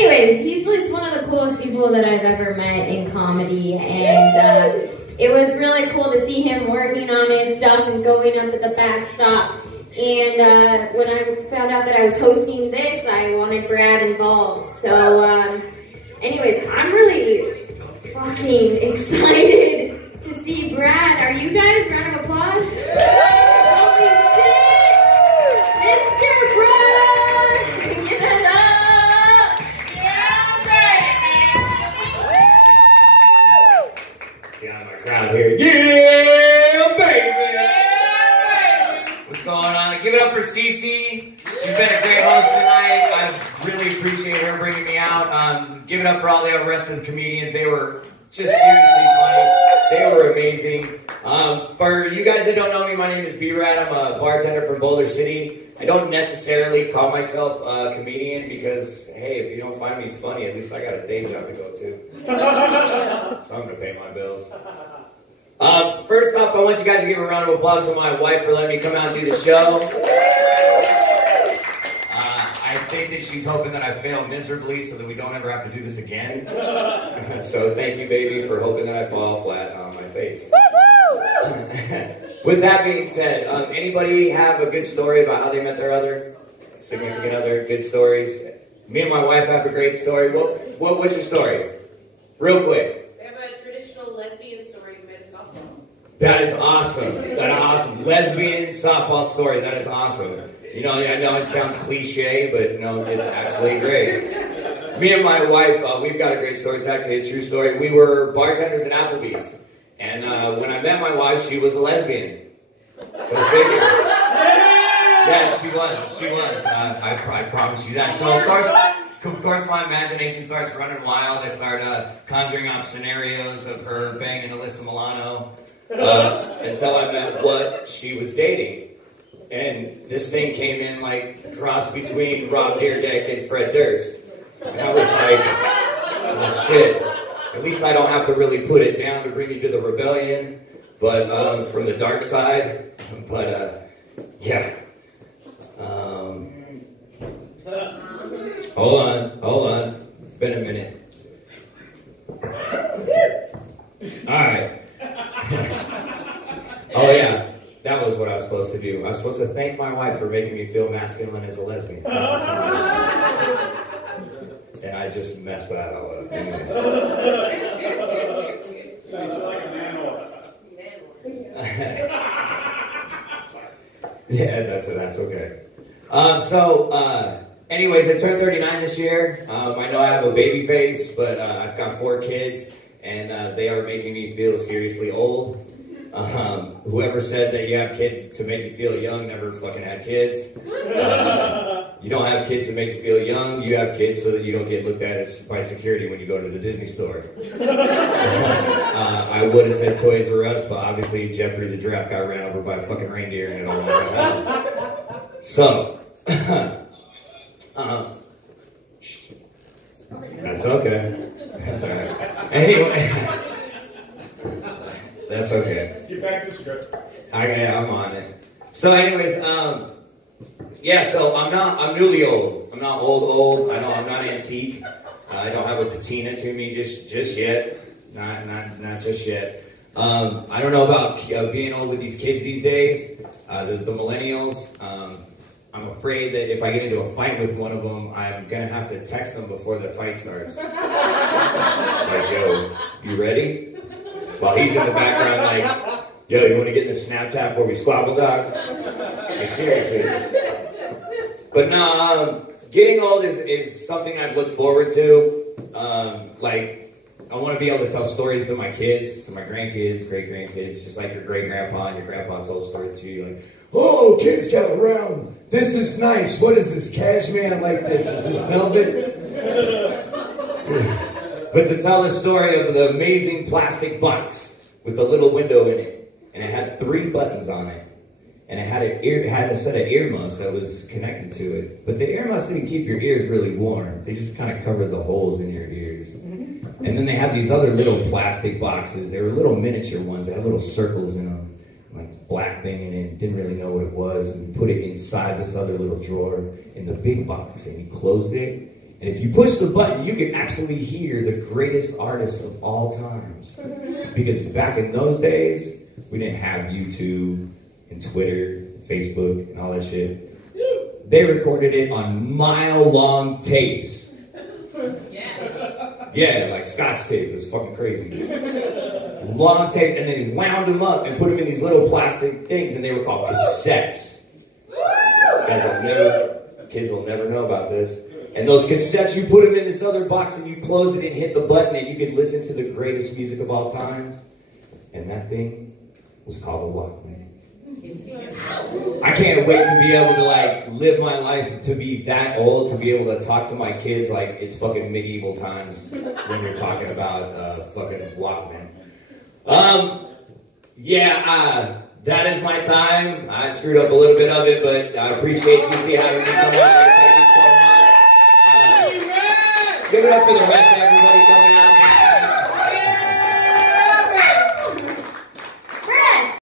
Anyways, he's just one of the coolest people that I've ever met in comedy, and it was really cool to see him working on his stuff and going up at the backstop. And when I found out that I was hosting this, I wanted Brad involved. So, anyways, I'm really fucking excited to see Brad. Are you guys? Round of applause. Holy shit! Mr. Brad! Give it up! Yeah, baby! See, I'm my crowd here. Yeah, baby! What's going on? Give it up for Cece. She's been a great host tonight. I really appreciate her bringing me out. Give it up for all the rest of the comedians. They were just seriously funny. They were amazing. For you guys that don't know me, my name is B-Rad. I'm a bartender from Boulder City. I don't necessarily call myself a comedian because, hey, if you don't find me funny, at least I got a day job to go to. So I'm going to pay my bills. First off, I want you guys to give a round of applause for my wife for letting me come out and do the show. I think that she's hoping that I fail miserably so that we don't ever have to do this again. So thank you, baby, for hoping that I fall flat on my face. With that being said, anybody have a good story about how they met their other significant other? Good stories? Me and my wife have a great story. What's your story? Real quick. We have a traditional lesbian story we met in softball. That is awesome. That is awesome. Lesbian softball story. That is awesome. You know, I know it sounds cliche, but no, it's actually great. Me and my wife, we've got a great story. It's actually a true story. We were bartenders at Applebee's. And when I met my wife, she was a lesbian. Go figure. Yeah, she was. I promise you that. So, of course, my imagination starts running wild. I start conjuring up scenarios of her banging Alyssa Milano until I met what she was dating. And this thing came in like a cross between Rob Leardeck and Fred Durst. And I was like, well, shit. At least I don't have to really put it down to bring you to the rebellion, but from the dark side. But yeah. Hold on. It's been a minute. All right. Oh yeah. That was what I was supposed to do. I was supposed to thank my wife for making me feel masculine as a lesbian. And I just messed that all up. Anyways. Sounds like an animal. Yeah, that's okay. Anyways, I turned 39 this year. I know I have a baby face, but I've got 4 kids, and they are making me feel seriously old. Whoever said that you have kids to make you feel young never fucking had kids. You don't have kids to make you feel young. You have kids so that you don't get looked at by security when you go to the Disney store. I would have said Toys R Us, but obviously Jeffrey the giraffe got ran over by a fucking reindeer and it all went out. So, that's okay. That's all right. Anyway. That's okay. Get back to the script. I'm on it. So anyways, yeah, so I'm newly old. I'm not old. I know I'm not antique. I don't have a patina to me just yet. Not just yet. I don't know about being old with these kids these days, the millennials. I'm afraid that if I get into a fight with one of them, I'm gonna have to text them before the fight starts. Like, yo, you ready? While he's in the background like, yo, you want to get in the Snapchat before we squabble, dog? Like, seriously. But no, getting old is something I've looked forward to. Like, I want to be able to tell stories to my kids, to my grandkids, great-grandkids, just like your great-grandpa and your grandpa told stories to you. Like, oh, kids, gather around. This is nice. What is this, cashmere like this? Is this velvet? But to tell the story of the amazing plastic box with a little window in it, and it had 3 buttons on it, and it had a set of earmuffs that was connected to it. But the earmuffs didn't keep your ears really warm. They just kind of covered the holes in your ears. And then they had these other little plastic boxes. They were little miniature ones. They had little circles in them, like black thing in it. Didn't really know what it was. And he put it inside this other little drawer in the big box, and he closed it. And if you push the button, you can actually hear the greatest artists of all times. Because back in those days, we didn't have YouTube and Twitter, Facebook, and all that shit. They recorded it on mile-long tapes. Yeah, like Scotch tape. It was fucking crazy, dude. Long tape, and then he wound them up and put them in these little plastic things, and they were called cassettes. Kids will never know about this. And those cassettes, you put them in this other box, and you close it and hit the button, and you could listen to the greatest music of all time. And that thing was called a Walkman. I can't wait to be able to like live my life to be that old, to be able to talk to my kids like it's fucking medieval times when you're talking about fucking Walkman. That is my time. I screwed up a little bit of it, but I appreciate CC having me come out here. Thank you so much. Give it up for the rest of everybody.